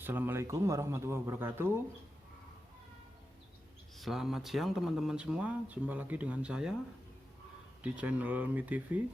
Assalamualaikum warahmatullahi wabarakatuh. Selamat siang teman-teman semua. Jumpa lagi dengan saya di channel Mi TV.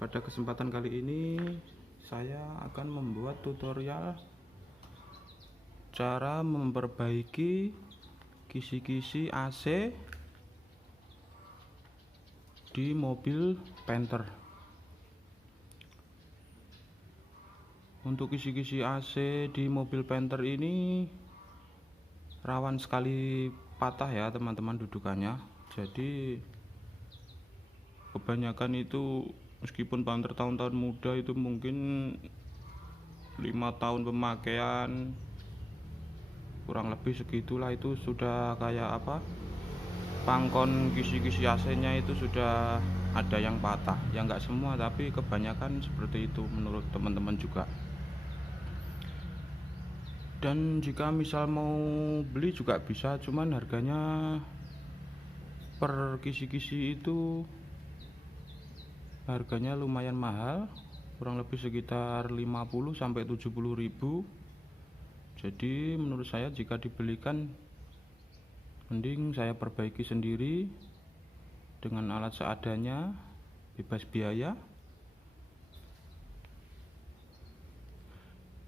Pada kesempatan kali ini saya akan membuat tutorial cara memperbaiki kisi-kisi AC di mobil Panther. Untuk kisi-kisi AC di mobil Panther ini rawan sekali patah ya teman-teman dudukannya. Jadi kebanyakan itu meskipun Panther tahun-tahun muda itu mungkin 5 tahun pemakaian kurang lebih segitulah, itu sudah kayak apa, pangkon kisi-kisi AC-nya itu sudah ada yang patah. Ya nggak semua, tapi kebanyakan seperti itu menurut teman-teman juga. Dan jika misal mau beli juga bisa, cuman harganya per kisi-kisi itu harganya lumayan mahal, kurang lebih sekitar 50 sampai 70 ribu. Jadi menurut saya jika dibelikan mending saya perbaiki sendiri dengan alat seadanya, bebas biaya.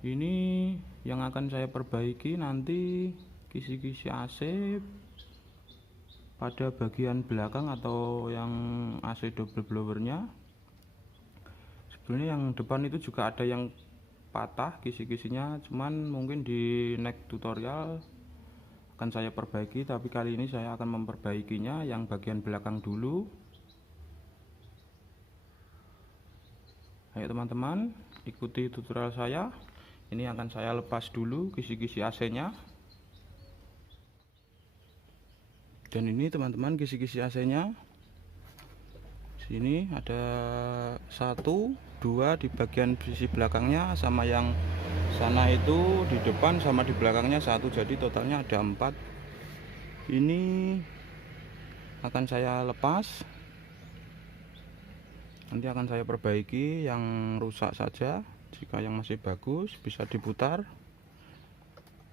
Ini yang akan saya perbaiki nanti kisi-kisi AC pada bagian belakang atau yang AC double blowernya. Sebenarnya yang depan itu juga ada yang patah kisi-kisinya, cuman mungkin di next tutorial akan saya perbaiki. Tapi kali ini saya akan memperbaikinya yang bagian belakang dulu. Ayo teman-teman, ikuti tutorial saya. Ini akan saya lepas dulu kisi-kisi AC-nya. Dan ini teman-teman kisi-kisi AC-nya. Sini ada 1, 2 di bagian sisi belakangnya, sama yang sana itu di depan sama di belakangnya 1. Jadi totalnya ada 4. Ini akan saya lepas. Nanti akan saya perbaiki yang rusak saja. Jika yang masih bagus bisa diputar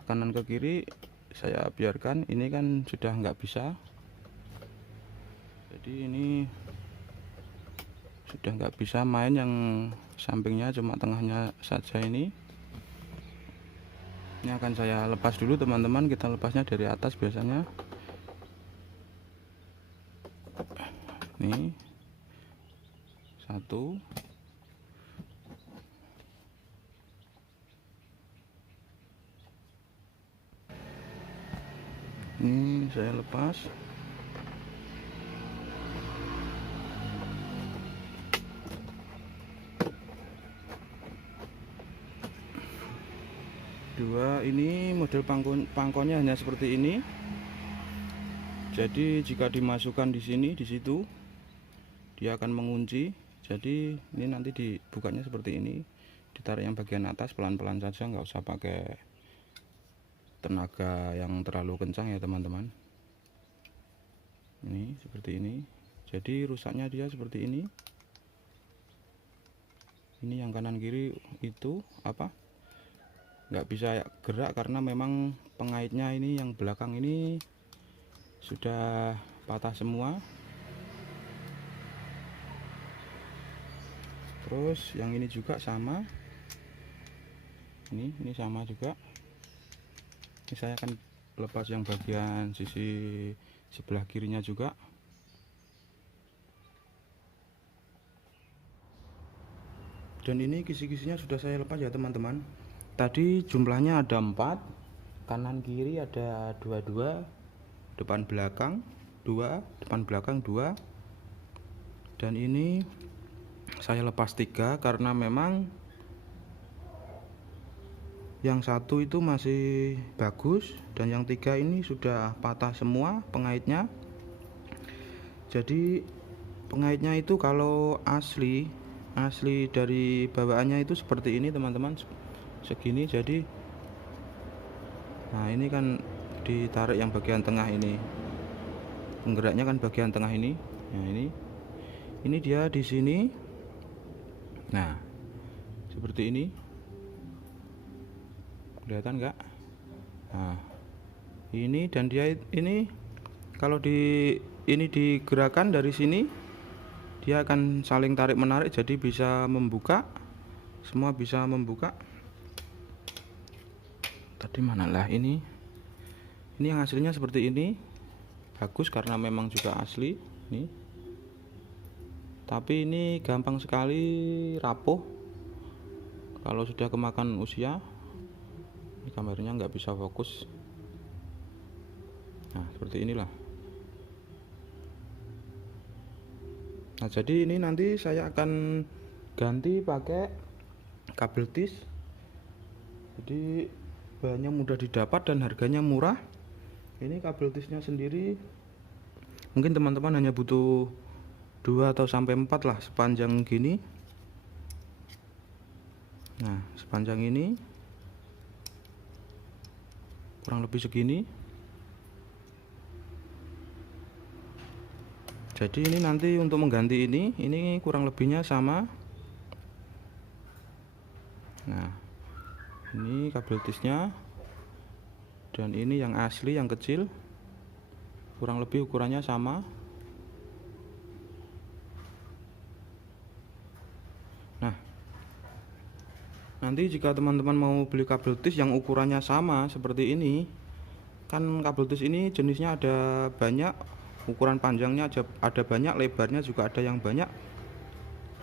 kanan ke kiri, saya biarkan. Ini kan sudah nggak bisa, jadi ini sudah nggak bisa main yang sampingnya, cuma tengahnya saja. Ini akan saya lepas dulu teman-teman. Kita lepasnya dari atas biasanya. Nih 1, ini saya lepas. Dua, ini model pangkonnya hanya seperti ini. Jadi jika dimasukkan di sini, di situ dia akan mengunci. Jadi ini nanti dibukanya seperti ini, ditarik yang bagian atas pelan-pelan saja, nggak usah pakai tenaga yang terlalu kencang ya teman-teman. Ini seperti ini. Jadi rusaknya dia seperti ini. Ini yang kanan kiri itu apa, nggak bisa gerak karena memang pengaitnya ini yang belakang ini sudah patah semua. Terus yang ini juga sama, ini sama juga. Ini saya akan lepas yang bagian sisi sebelah kirinya juga. Dan ini kisi-kisinya sudah saya lepas ya teman-teman. Tadi jumlahnya ada 4, kanan kiri ada 22, depan belakang 2, depan belakang 2. Dan ini saya lepas 3 karena memang yang 1 itu masih bagus dan yang 3 ini sudah patah semua pengaitnya. Jadi pengaitnya itu kalau asli dari bawaannya itu seperti ini teman-teman, segini. Jadi nah ini kan ditarik yang bagian tengah ini, penggeraknya kan bagian tengah ini. Nah ini dia di sini. Nah seperti ini. kelihatan nggak? Nah, ini dan dia ini kalau ini digerakkan dari sini, dia akan saling tarik menarik, jadi bisa membuka, semua bisa membuka. Tadi mana lah ini yang hasilnya seperti ini, bagus karena memang juga asli nih. Tapi ini gampang sekali rapuh kalau sudah kemakan usia. Ini kameranya nggak bisa fokus. Nah, seperti inilah. Nah, jadi ini nanti saya akan ganti pakai kabel tis. Jadi bahannya mudah didapat dan harganya murah. Ini kabel tisnya sendiri mungkin teman-teman hanya butuh 2 atau sampai 4 lah, sepanjang gini. Nah, sepanjang ini kurang lebih segini. Jadi ini nanti untuk mengganti ini kurang lebihnya sama. Nah, ini kabel tisnya, dan ini yang asli yang kecil, kurang lebih ukurannya sama. Nah, nanti jika teman-teman mau beli kabel tis yang ukurannya sama seperti ini, kan kabel tis ini jenisnya ada banyak, ukuran panjangnya ada banyak, lebarnya juga ada yang banyak.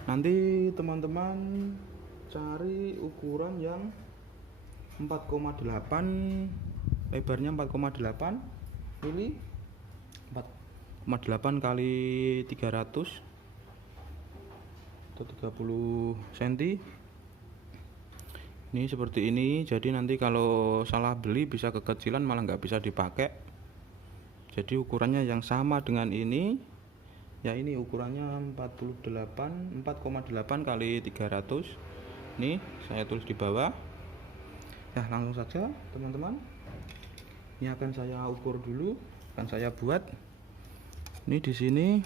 Nanti teman-teman cari ukuran yang 4,8, lebarnya 4,8 mili, 4,8 kali 300 atau 30 cm. Ini seperti ini. Jadi nanti kalau salah beli bisa kekecilan, malah nggak bisa dipakai. Jadi ukurannya yang sama dengan ini ya, ini ukurannya 4,8 kali 300. Nih saya tulis di bawah ya. Langsung saja teman-teman, ini akan saya ukur dulu, akan saya buat. Ini di sini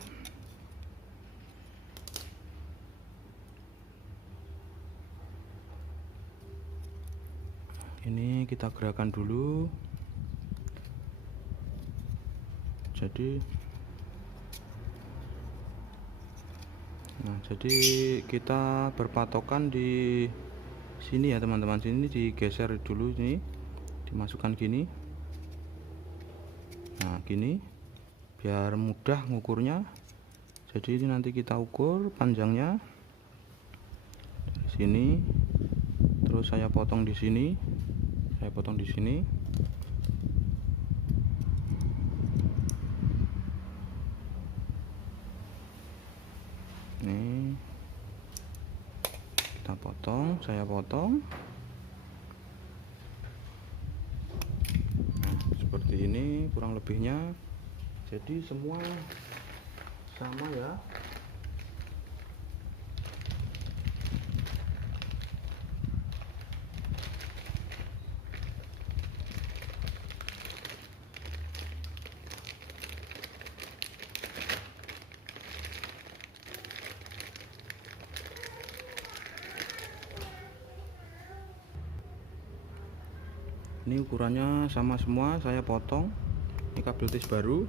ini kita gerakan dulu. Jadi kita berpatokan di sini ya teman-teman. Sini digeser dulu, ini dimasukkan gini. Nah, gini biar mudah ngukurnya. Jadi ini nanti kita ukur panjangnya di sini, terus saya potong di sini, saya potong di sini. Ini kita potong, saya potong. Nah, seperti ini kurang lebihnya. Jadi semua sama ya. Ini ukurannya sama semua, saya potong. Ini kabel tis baru,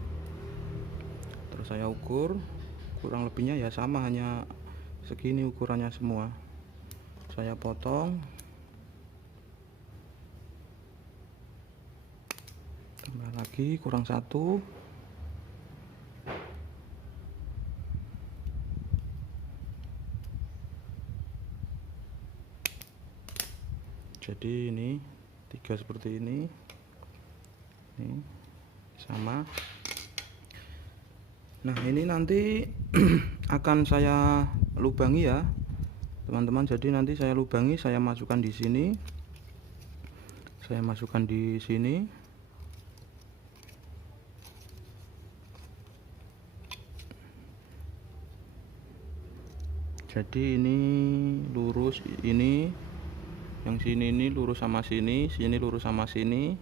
terus saya ukur, kurang lebihnya ya sama, hanya segini ukurannya semua. Saya potong, tambah lagi kurang 1. Jadi ini 3 seperti ini sama. Nah, ini nanti akan saya lubangi ya teman-teman. Jadi nanti saya lubangi, saya masukkan di sini, saya masukkan di sini. Jadi ini lurus, ini yang sini ini lurus sama sini, sini lurus sama sini.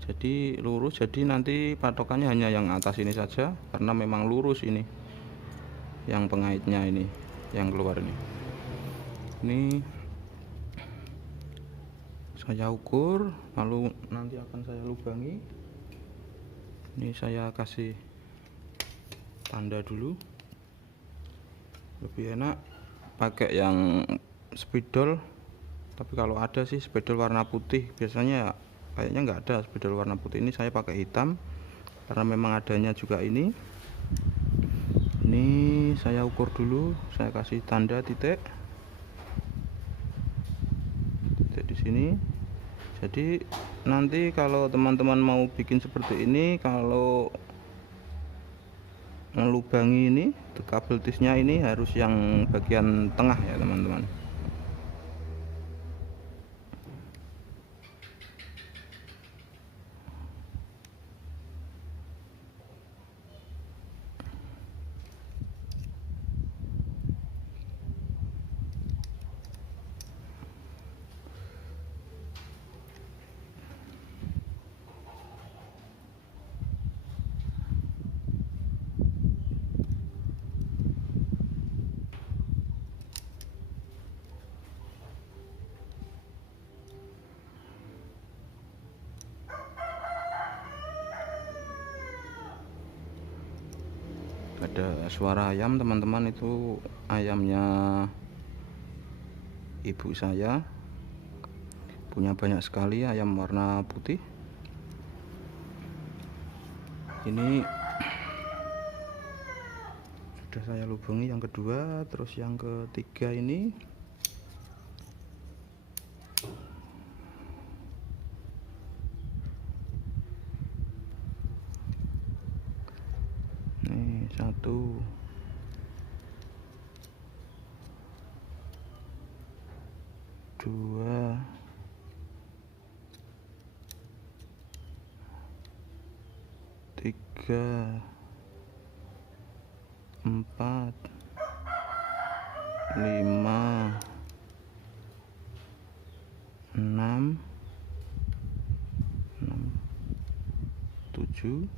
Jadi lurus, jadi nanti patokannya hanya yang atas ini saja karena memang lurus ini. Yang pengaitnya ini, yang keluar ini. Ini saya ukur, lalu nanti akan saya lubangi. Ini saya kasih tanda dulu. Lebih enak pakai yang spidol, tapi kalau ada sih spidol warna putih, biasanya kayaknya nggak ada spidol warna putih. Ini saya pakai hitam karena memang adanya juga ini saya ukur dulu, saya kasih tanda titik di sini. Jadi nanti kalau teman-teman mau bikin seperti ini, kalau melubangi ini kabel tisnya ini harus yang bagian tengah ya teman-teman. Ada suara ayam teman-teman, itu ayamnya ibu saya, punya banyak sekali ayam warna putih. Ini sudah saya lubangi yang kedua, terus yang ketiga ini nih, 1 2 3 4 5 6 7.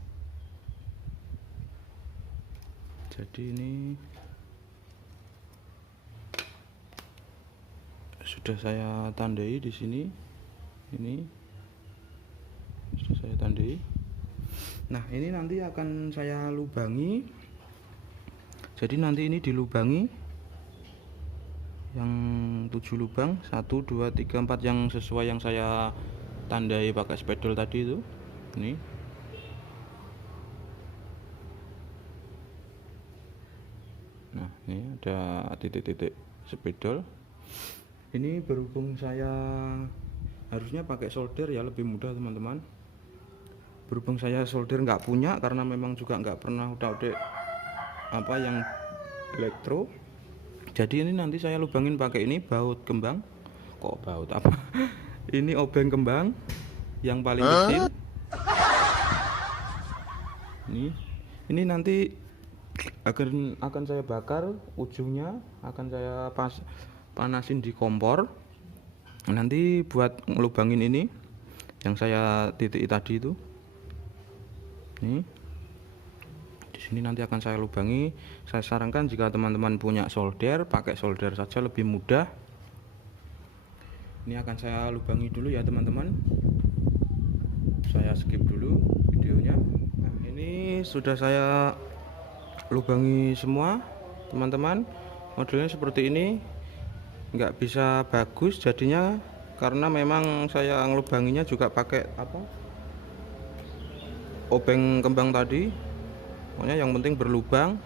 Jadi ini sudah saya tandai di sini. Ini sudah saya tandai. Nah, ini nanti akan saya lubangi. Jadi nanti ini dilubangi yang 7 lubang, 1 2 3 4 yang sesuai yang saya tandai pakai spidol tadi itu. Ini nah, ini ada titik-titik spidol. Ini berhubung saya harusnya pakai solder ya, lebih mudah teman-teman. Berhubung saya solder nggak punya, karena memang juga nggak pernah udah apa yang elektro. Jadi ini nanti saya lubangin pakai ini baut kembang. Kok baut apa? Ini obeng kembang yang paling kecil. Ini nanti akan saya bakar, ujungnya akan saya panasin di kompor. Nanti buat ngelubangin ini yang saya titik tadi itu. Nih, di sini nanti akan saya lubangi. Saya sarankan jika teman-teman punya solder, pakai solder saja, lebih mudah. Ini akan saya lubangi dulu ya teman-teman. Saya skip dulu videonya. Nah, ini sudah saya lubangi semua teman-teman. Modelnya seperti ini, nggak bisa bagus jadinya karena memang saya ngelubanginya juga pakai obeng kembang tadi. Pokoknya yang penting berlubang.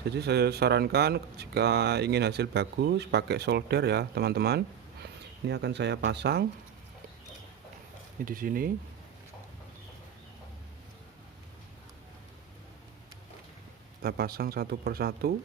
Jadi saya sarankan jika ingin hasil bagus pakai solder ya teman-teman. Ini akan saya pasang ini di sini. Kita pasang satu persatu.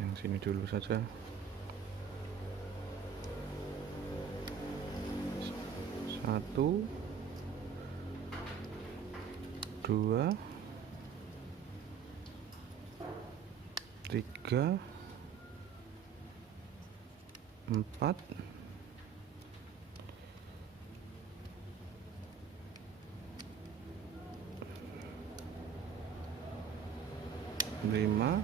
Yang sini dulu saja. Satu, 2, 3, 4, 5,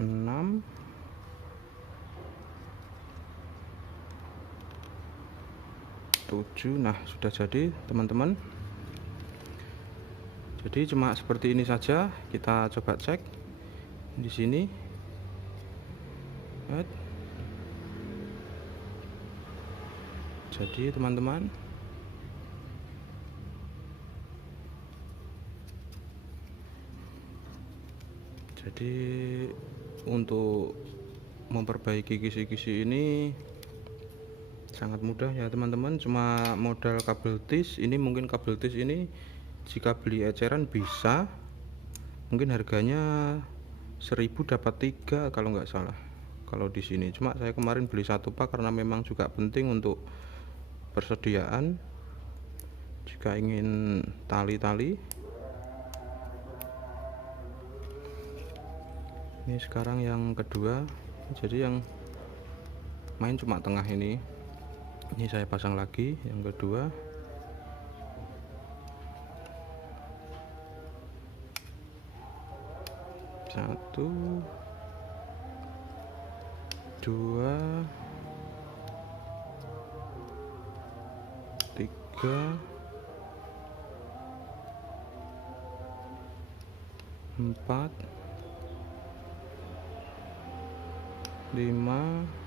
6, 7. Nah, sudah jadi teman-teman. Jadi cuma seperti ini saja. Kita coba cek di sini. Jadi teman-teman, jadi untuk memperbaiki kisi-kisi ini sangat mudah ya teman-teman. Cuma modal kabel tis. Ini mungkin kabel tis ini jika beli eceran bisa, mungkin harganya 1000 dapat 3 kalau nggak salah kalau di sini. Cuma saya kemarin beli 1 pak karena memang juga penting untuk persediaan jika ingin tali-tali. Ini sekarang yang kedua. Jadi yang main cuma tengah ini saya pasang lagi yang kedua. Satu, 2, 3, 4, 5, 6.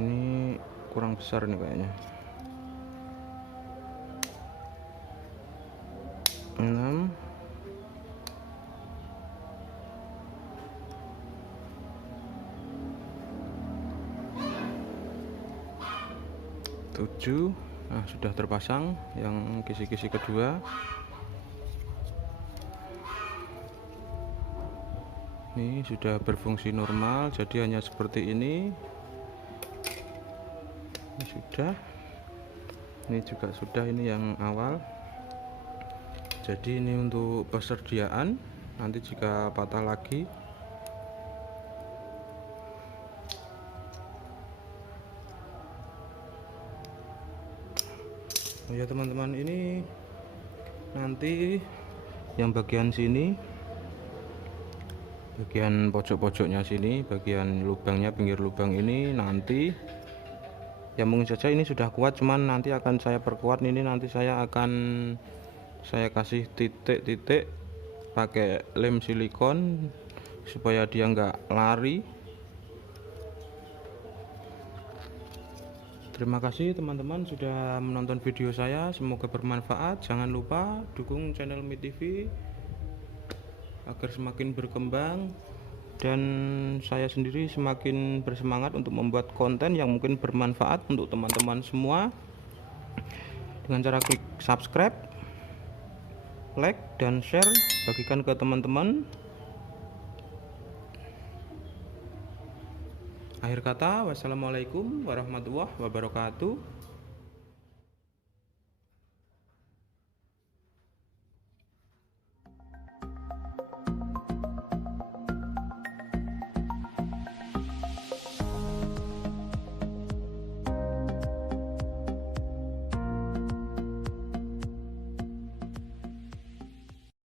Ini kurang besar nih kayaknya. 6, 7. Nah, sudah terpasang yang kisi-kisi kedua. Ini sudah berfungsi normal, jadi hanya seperti ini. Ini sudah, ini juga sudah, ini yang awal. Jadi ini untuk persediaan, nanti jika patah lagi ya teman-teman. Ini nanti yang bagian sini, bagian pojok-pojoknya sini, bagian lubangnya, pinggir lubang ini nanti ya mungkin saja ini sudah kuat, cuman nanti akan saya perkuat. Ini nanti saya kasih titik-titik pakai lem silikon supaya dia nggak lari. Terima kasih teman-teman sudah menonton video saya, semoga bermanfaat. Jangan lupa dukung channel Mi TV agar semakin berkembang dan saya sendiri semakin bersemangat untuk membuat konten yang mungkin bermanfaat untuk teman-teman semua dengan cara klik subscribe, like, dan share, bagikan ke teman-teman. Akhir kata, wassalamualaikum warahmatullahi wabarakatuh.